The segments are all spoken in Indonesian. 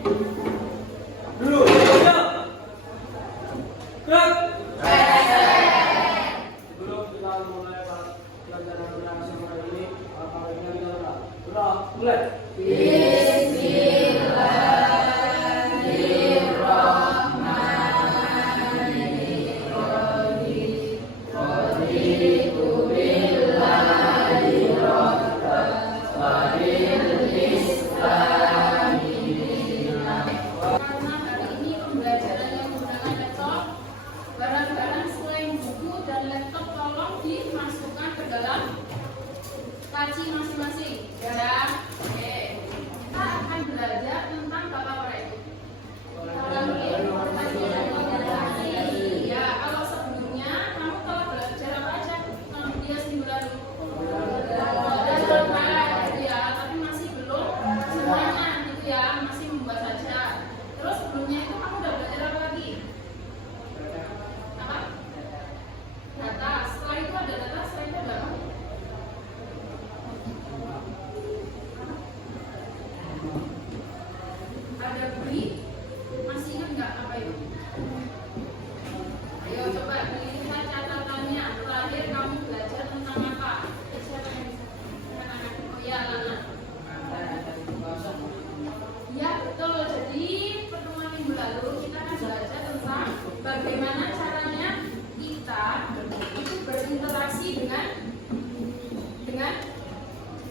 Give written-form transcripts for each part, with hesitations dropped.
Dulu, siap. Gerak. Sebelum kita mulai pelajaran berlangsung hari ini, kita berdoa. Mulai. Barang-barang selain buku dan laptop tolong dimasukkan ke dalam laci masing-masing. Ya, oke. Kita akan belajar tentang kata itu. Ya, kalau sebelumnya kamu telah belajar apa aja? Dia singular dulu. Ya, tapi masih belum semuanya gitu ya, masih membuat saja. Terus sebelumnya itu kamu udah belajar apa lagi? Data. Setelah itu ada data, setelah itu ada apa? Ada brief. Masih ingat nggak apa itu? Ayo coba lihat catatannya. Terakhir kamu belajar tentang apa? Siapa yang bisa? Oh ya, Lana. Ya betul. Jadi pertemuan minggu lalu kita akan belajar tentang bagaimana caranya kita itu berinteraksi dengan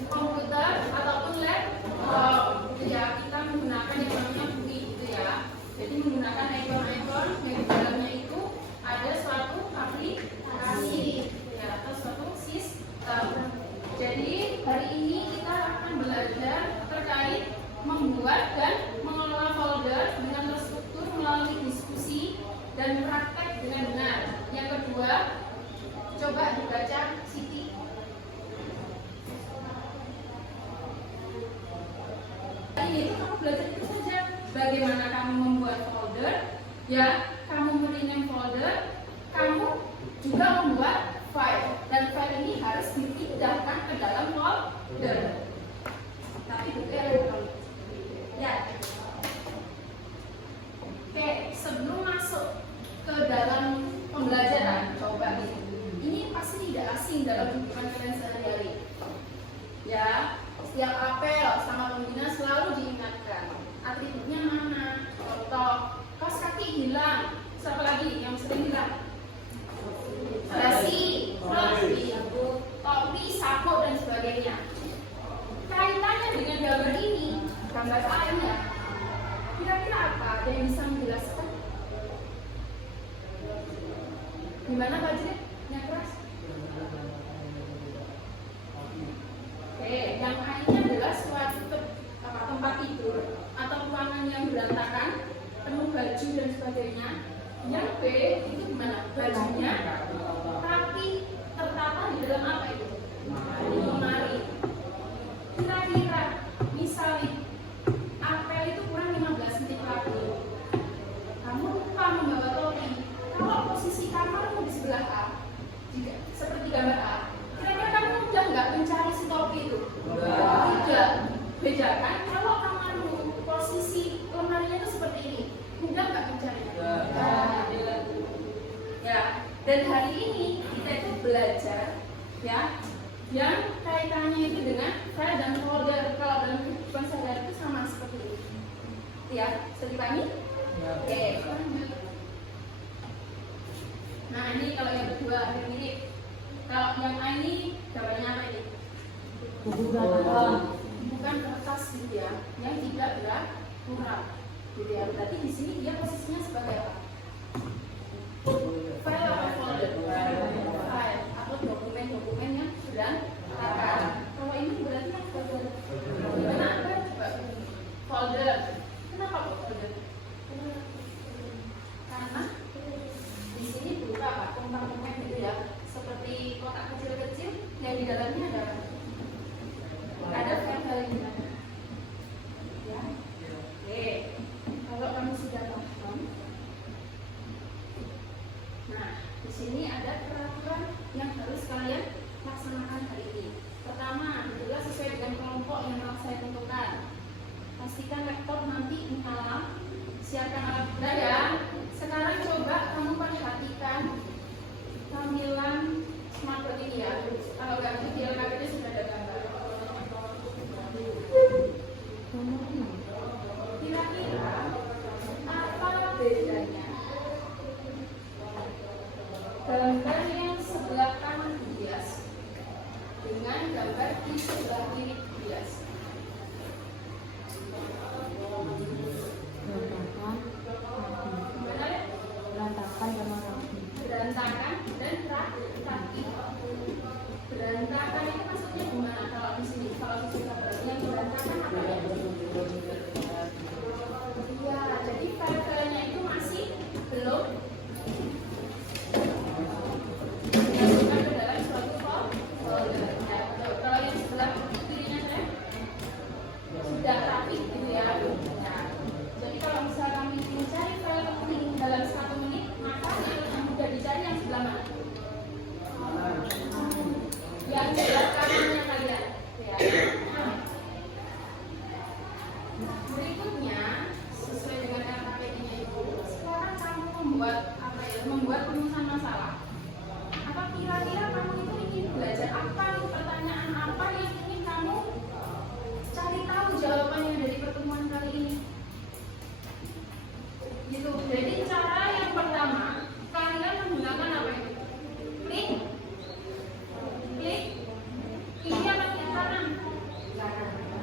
komputer ataupun laptop. Ya, kita menggunakan yang namanya GUI gitu ya. Jadi menggunakan ikon-ikon yang di dalamnya itu ada suatu aplikasi ya, atau suatu sistem. Jadi hari ini kita akan belajar terkait membuat dan mengelola folder dengan terstruktur melalui diskusi dan praktek dengan benar. Yang kedua, coba dibaca Siti. Ini itu kamu belajar itu saja. Bagaimana kamu membuat folder, ya, kamu rename folder, kamu juga membuat file, dan file ini harus dipindahkan ke dalam folder. Tapi bukan ya. Oke, sebelum masuk ke dalam pembelajaran, coba ini pasti tidak asing dalam kehidupan kalian sehari-hari. Ya, setiap apel sama pembina selalu diingatkan atributnya mana. Contoh, kaos kaki hilang, siapa lagi yang sering hilang? Dasi, topi, sapu dan sebagainya. Kaitannya dengan gambar ini, gambar airnya, kira-kira apa? Ada yang bisa menjelaskan? Gimana Pak Jid? Yang keras? Oke, yang A-nya adalah suatu tempat tidur atau ruangan yang berantakan, penuh baju dan sebagainya. Yang B itu gimana? Bajunya tapi tertata di dalam apa itu? Lemari. Kira-kira misalnya apel itu kurang 15 menit lagi, kamu lupa membawa topi. Kalau posisi kamarmu di sebelah A, jika seperti gambar A, kira-kira kamu mudah nggak mencari si topi itu? Tidak. Bedakan kalau kamarmu posisi lemarinya itu seperti ini, mudah nggak mencarinya? Ya. Dan hari ini kita itu belajar ya yang kaitannya itu dengan file dan folder. Kalau dalam kehidupan sehari-hari itu sama seperti ini. Ya, sudah dipahami? Ya. Oke, lanjut. Nah, ini kalau yang kedua hampir mirip. Kalau yang A ini gambarnya apa ini? Bukan kertas gitu ya, yang tidak berkurang gitu ya. Berarti di sini dia posisinya sebagai apa? File atau folder? File atau dokumen-dokumen yang berantakan. Kalau ini berarti kan folder. Kenapa? Coba folder. Kenapa kok folder? Karena di sini berupa apa? Kompartemen gitu ya, seperti kotak kecil-kecil yang di dalamnya ada file ini. Ya. Oke. Kalau kamu sudah paham, nah di sini ada peraturan yang harus kalian laksanakan hari ini. Pertama, adalah sesuai dengan kelompok yang telah saya tentukan. Pastikan laptop nanti nyala. Siapkan alat benda ya. Sekarang coba kamu perhatikan tampilan smartboard ini ya. Kalau nggak di LKPD sudah ada gambar. Kira-kira apa bedanya gambar yang sebelah kanan bias dengan gambar di sebelah kiri bias? Berantakan dan rapi. Berantakan dan rapi. Berantakan itu maksudnya gimana kalau di sini? Kalau di sini yang berantakan apa ya? Ya, jadi file-filenya itu masih belum dimasukkan ke dalam suatu folder. Ya, betul. Kalau yang sebelah kirinya saya sudah rapi gitu ya. Nah, jadi kalau misalnya kami ingin cari file penting dalam 1 menit, maka yang mudah dicari yang sebelah mana? Yang sebelah kanannya kalian. Ya. Berikutnya, sesuai dengan LKPD-nya itu, sekarang kamu membuat apa ya? Membuat rumusan masalah. Apa kira-kira kamu itu ingin belajar apa nih? Pertanyaan apa yang ingin kamu cari tahu jawabannya dari pertemuan kali ini? Gitu. Jadi cara yang pertama, kalian menggunakan apa itu? Klik kiri apa klik kanan?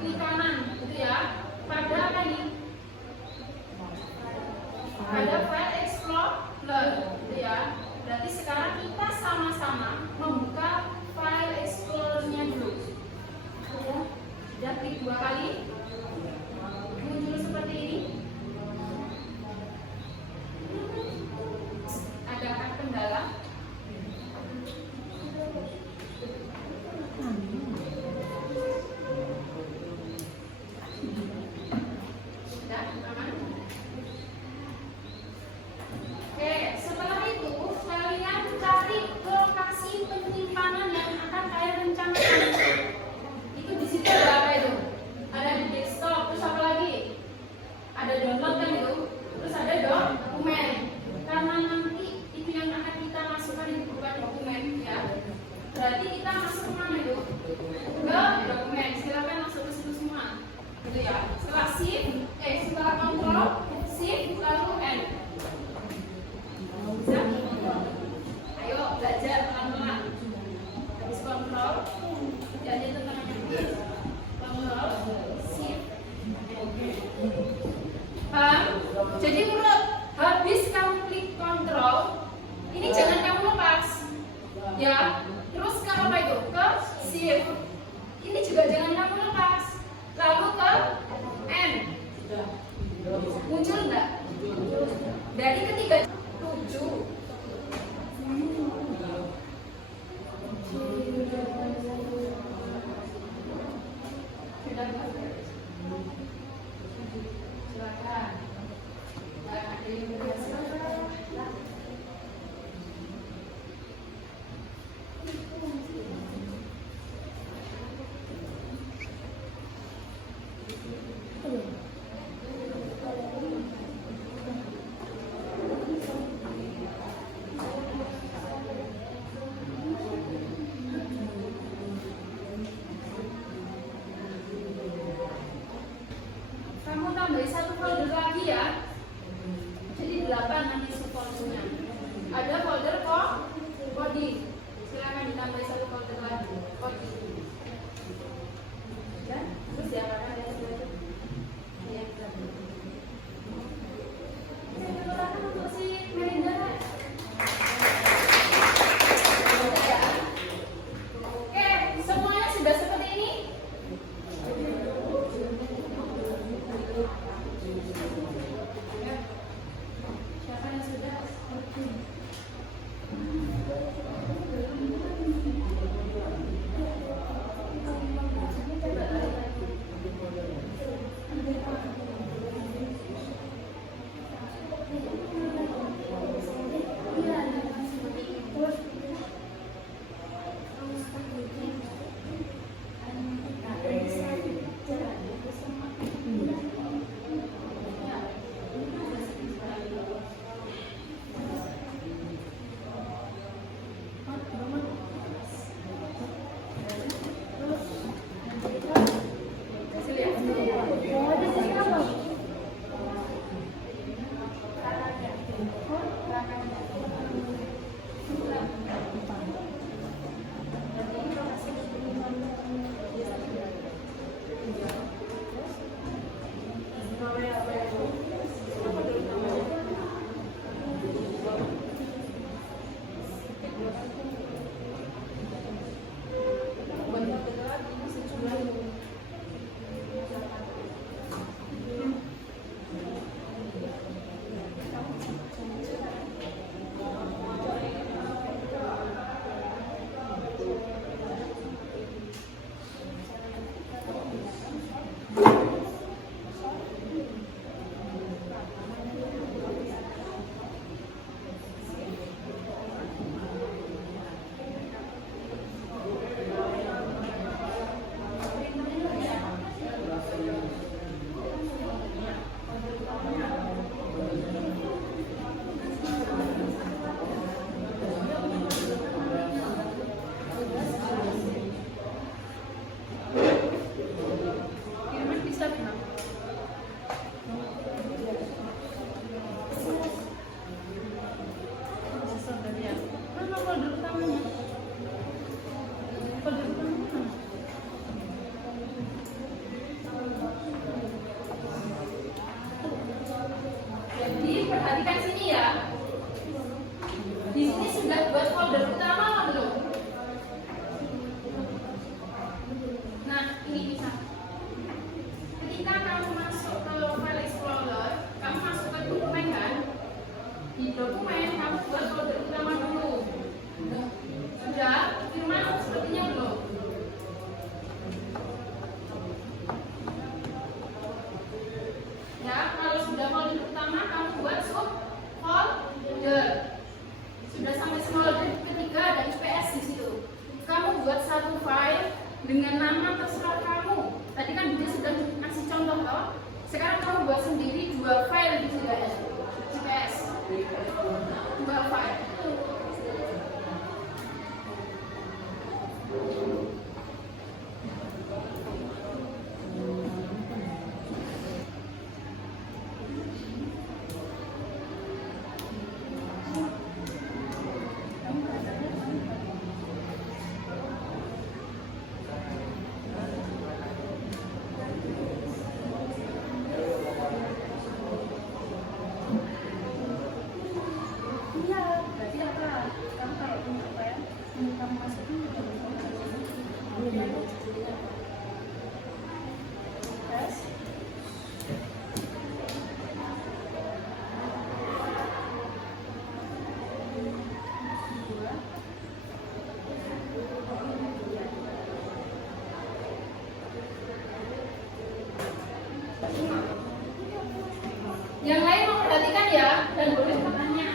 Klik kanan, gitu ya. Pada apa ini? Pada file explorer, gitu ya. Berarti sekarang kita sama-sama membuka file explorer-nya dulu. Ya, sudah klik 2 kali, muncul seperti ini. Adakah kendala? Sudah aman? Oke, setelah itu kalian cari lokasi penyimpanan yang akan kalian rencanakan. Itu di situ ada apa itu? Ada di desktop, terus apa lagi? Ada download kan itu? Terus ada dokumen. Karena nanti itu yang akan kita masukkan di bukan dokumen ya. Berarti kita masuk ke mana itu? Ke dokumen. Silakan masuk ke situ semua. Gitu ya. Setelah setelah kontrol, shift lalu N. Bisa? Ayo belajar pelan-pelan. Habis kontrol, jadi tangannya please. Kontrol, shift, jadi menurut habis kamu klik kontrol, ini jangan kamu lepas, ya. Terus ke apa itu? Ke shift. Ini juga jangan kamu lepas. Lalu ke N. Muncul enggak? Dari ketiga 7. Sudah silakan. Ada yang berhasil? Kamu tambahin 1 folder lagi ya. Jadi 8 nanti foldernya. Ada folder coding. Silakan ditambahin 1 folder lagi. Coding. Ya, terus ya karena ada sesuatu. Ya. Saya persilakan untuk si Melinda. Oke, semuanya sudah seperti ini. Siapa yang sudah? Di sini sudah buat folder utama belum? Nah, ini bisa. Ketika kamu masuk ke file explorer, kamu masuk ke dokumen kan? Di dokumen kamu buat folder utama dulu. Sudah, firman sepertinya belum? Ya, kalau sudah folder utama kamu buat sub folder. Sudah sampai folder ketiga ada IPS di situ. Kamu buat satu file dengan nama terserah kamu. Tadi kan dia sudah kasih contoh toh. Sekarang kamu buat sendiri 2 file di sini ya. IPS. 2 file. Iya, berarti apa? Kamu kalau punya file, yang kamu masukin ke dalam folder ini. Terus, Yang lain memperhatikan ya dan boleh bertanya.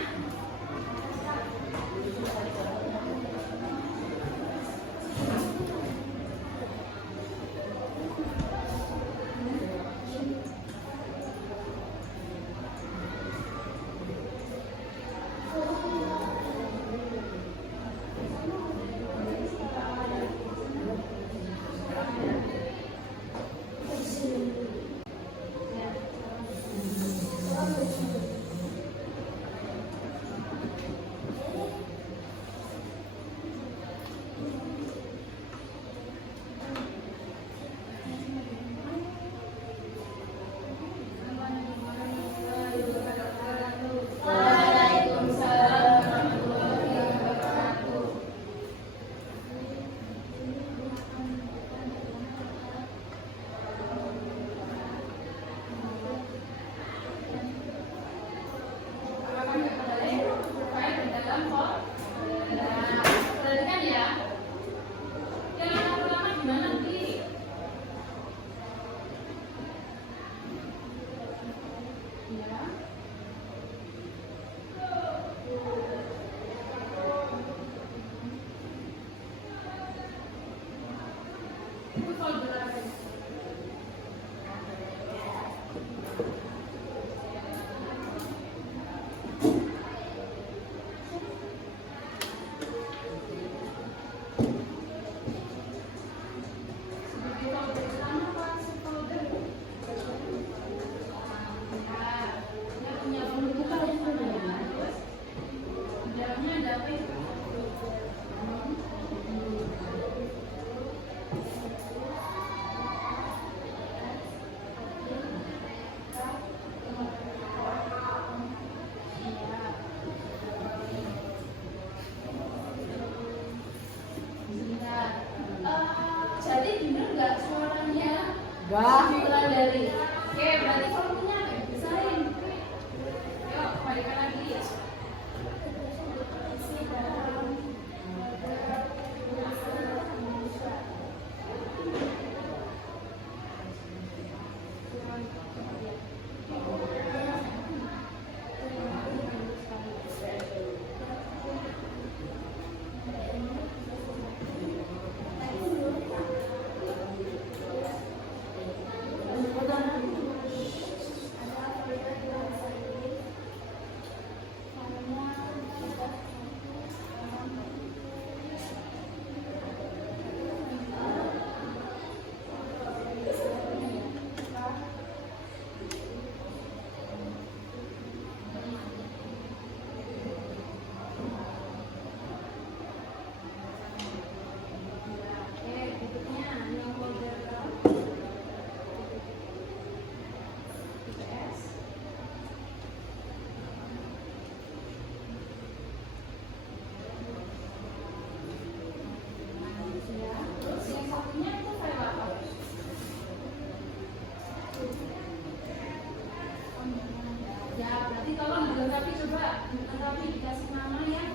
Ya, berarti tolong dilengkapi, coba dilengkapi, dikasih nama ya.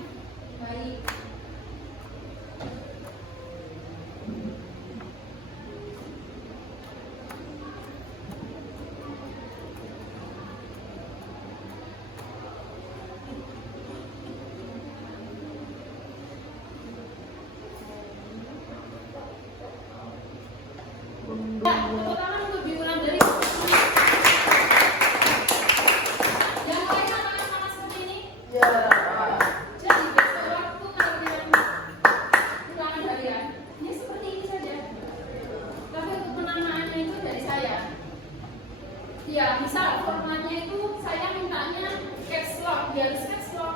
Baik. Ya, tepuk tangan untuk bimbingan dari yang lain sama-sama seperti ini. Jadi besok waktu kalian ulangan harian, ini seperti ini saja. Tapi untuk penamaannya itu dari saya. Ya, misal formatnya itu saya mintanya caps lock, dia harus caps lock.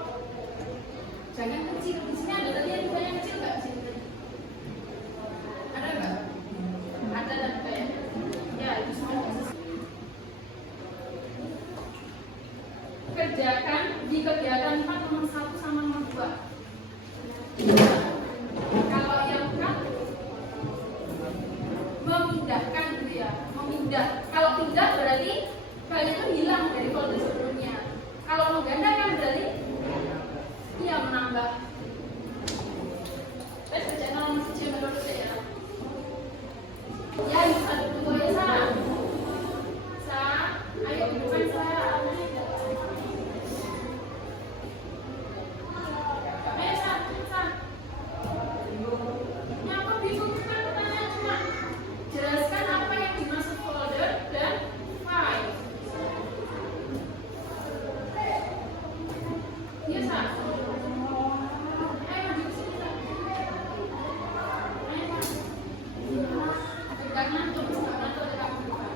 Jangan kecil. Di sini ada tadi yang banyak kecil nggak di sini? Ada nggak? Ada dan kayak. Ya, itu semua. Kerjakan di kegiatan 4 nomor 1 sama nomor 2. Kalau yang kan memindahkan gitu ya, memindah. Kalau pindah berarti file itu hilang dari folder sebelumnya. Kalau menggandakan berarti dia menambah. Saya kerjakan nomor 1 menurut saya. Ya, bisa dulu ya, Sa. Sa, ayo depan Sa. Jelaskan apa yang dimaksud folder dan file. Iya, Sa. Ayo maju ke sini, Sa. Ayo, Sa. Agak ngantuk, Sa. Ngantuk ada kamu di depan.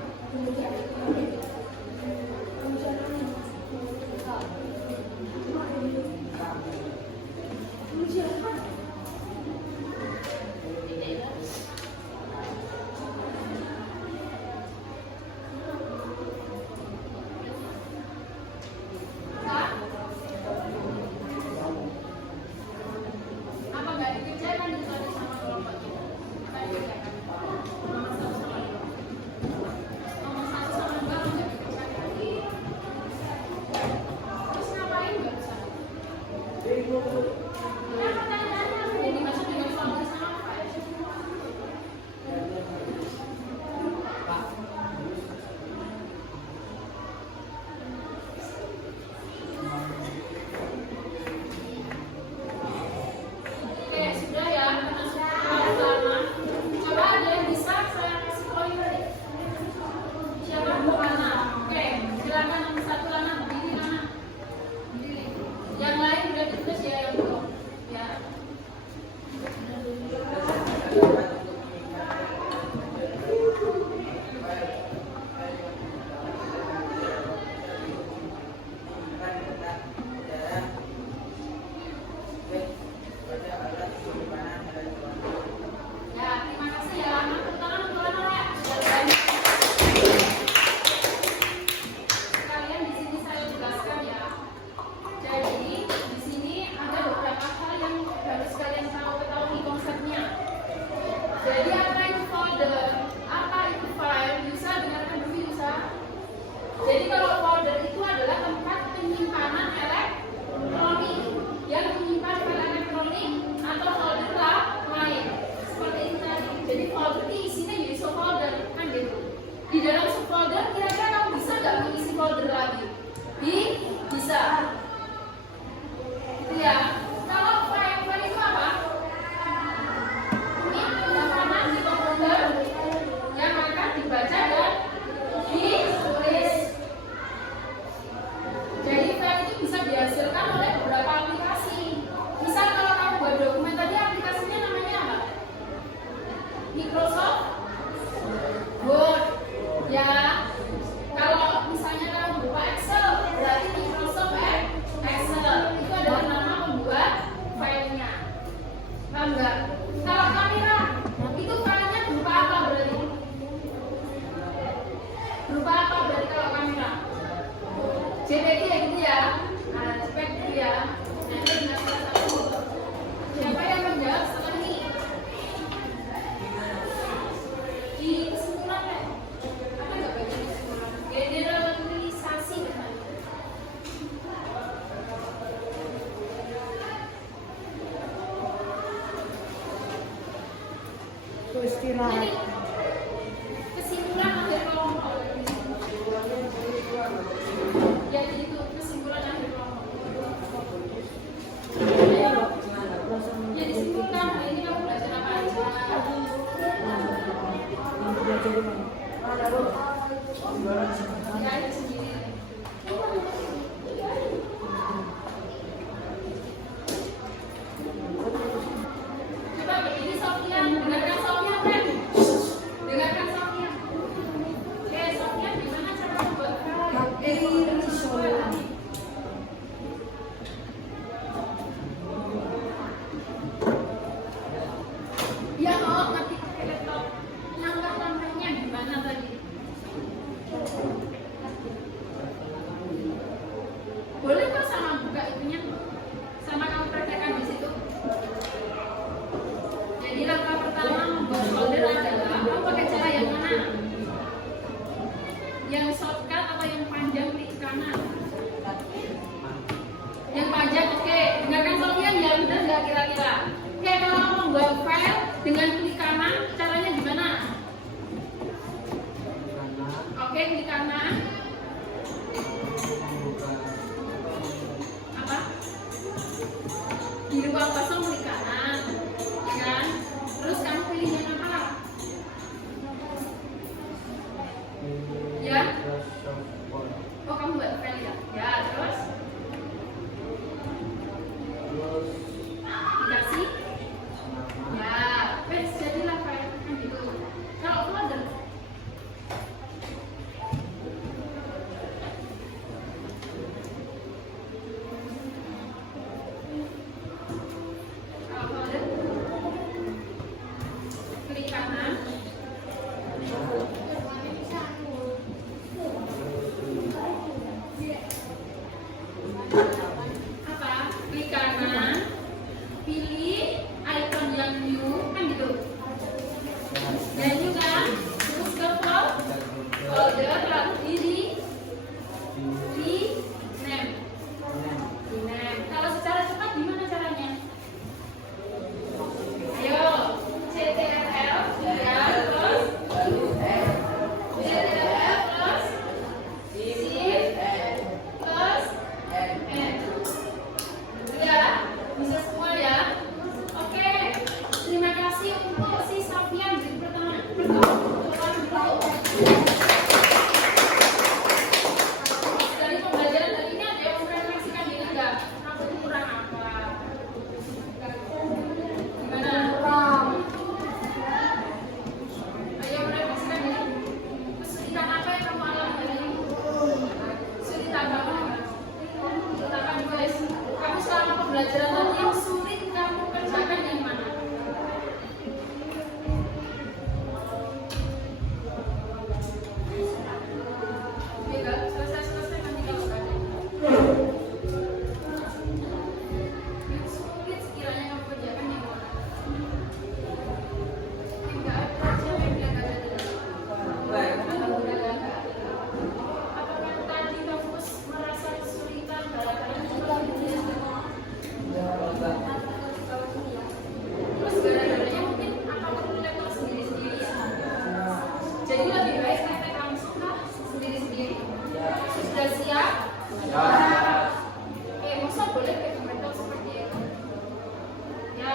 Apa nggak dikerjakan itu tadi sama kelompoknya? Apa dikerjakan? Nomor 1 sama 2. Nomor 1 sama 2 nggak dikerjakan. Terus ngapain nggak bisa? Nah, pertanyaannya apa yang dimaksud dengan folder sama file? Oke, sudah ya, karena sudah terlalu lama. Coba ada yang bisa saya kasih pointer. Siapa mau Lana? Oke, silakan nomor 1 Lana, berdiri Lana. Berdiri. Yang lain udah ditulis ya yang belum. Ya. Ya, terima kasih ya Lana. Tepuk tangan untuk Lana ya. Kalian di sini saya jelaskan ya. Jadi di sini ada beberapa hal yang harus kalian ketahui konsepnya. Jadi apa itu folder? Apa itu file? Bisa dengarkan dulu bisa. Jadi kalau folder itu adalah tempat penyimpanan elektronik yang menyimpan file elektronik atau folder lain. Seperti itu tadi. Jadi folder ini isinya user folder kan gitu. Di dalam subfolder kira-kira kamu bisa nggak mengisi folder lagi? Bisa. Itu ya. Kalau file itu apa? Ini penyimpanan di komputer yang akan dibaca dan ditulis. Jadi file itu bisa dihasilkan oleh beberapa aplikasi. Misal kalau kamu buat dokumen tadi aplikasinya namanya apa? Microsoft Word. Ya. Kalau misalnya kamu buka Excel, berarti Microsoft Excel. Itu adalah nama pembuat filenya. Paham nggak? Kalau kamera, itu filenya berupa apa berarti? Berupa apa berarti kalau kamera? JPG ya gitu ya. Nah, JPG gitu ya. Nah, itu dengan salah satu. Siapa yang menjawab setelah ini? Di kesimpulan ya. Ada nggak bagian kesimpulan? Generalisasi misalnya. Jadi kesimpulan akhir kelompok. Jadi itu kesimpulan akhir kelompok. Jadi simpulkan hari ini kamu belajar apa aja? Ya itu sendiri. Coba berdiri Sofian, dengarkan Sofian kan? Dengarkan Sofian. Oke, Sofian gimana cara membuat ya oh ngerti pakai laptop. Langkah-langkahnya gimana tadi? Boleh kok sama buka itunya, sama kamu praktekkan di situ. Jadi langkah pertama membuat folder adalah kamu pakai cara yang mana? Yang shortcut atau yang panjang klik kanan? Yang panjang, oke. Dengarkan Sofian ya, benar nggak kira-kira? Oke, kalau kamu membuat file dengan klik kanan, caranya gimana? Oke, klik kanan. Apa? Di ruang kosong klik kanan, ya kan? Terus kamu pilih yang apa? Ya? Oh, kamu buat file ya? Ya, terus? Dikasih? Ya, wes jadilah file kan gitu. Kalau folder klik kanan. Apa? Klik kanan, pilih icon yang new kan gitu. Dan new kan, terus ke folder lalu di name. Di name. Kalau secara cepat gimana caranya? Ayo, CTRL ya, terus CTRL plus Shift plus N. Ya, bisa semua ya. Oke, terima kasih untuk si Sofian di pertama. Dari pembelajaran hari ini ada yang merefleksikan diri nggak? Aku tuh kurang apa? Gimana? Ayo merefleksikan diri. Kesulitan apa yang kamu alami hari ini? Sulit apa? Sulit apa guys? Kamu selama pembelajaran tadi yang sulit kamu kerjakan yang mana? Oke, Kak. Selesai nanti kalau ada. Yang sulit sekiranya kamu kerjakan yang mana? Yang nggak ada aja, yang nggak ada dulu. Apakah tadi kamu merasa kesulitan gara-gara terus gara-garanya mungkin apa kamu laptop sendiri-sendiri ya? Jadi lebih baik praktek langsung kah sendiri-sendiri? Sudah siap? Masa boleh pakai laptop seperti itu? Ya,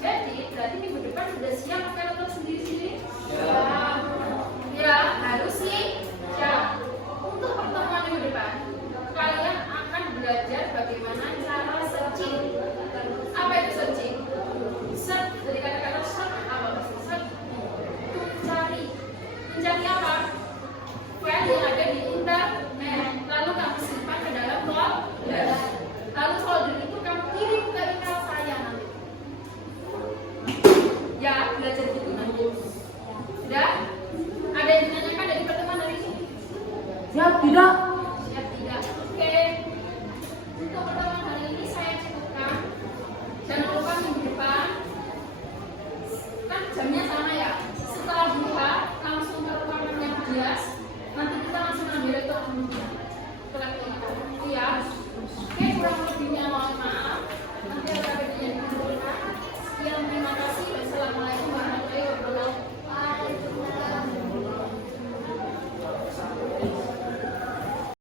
jadi berarti minggu depan sudah siap pakai laptop sendiri-sendiri? Ya, harus sih siap. Untuk pertemuan minggu depan, kalian akan belajar bagaimana cara searching. Apa itu searching? Search dari kata-kata search apa? Search mencari. Mencari apa? File yang ada di internet. Lalu kamu simpan ke dalam folder. Lalu folder itu kamu kirim ke email saya nanti. Ya, belajar gitu nanti. Sudah? Ada yang ditanyakan dari pertemuan hari ini? Siap, tidak.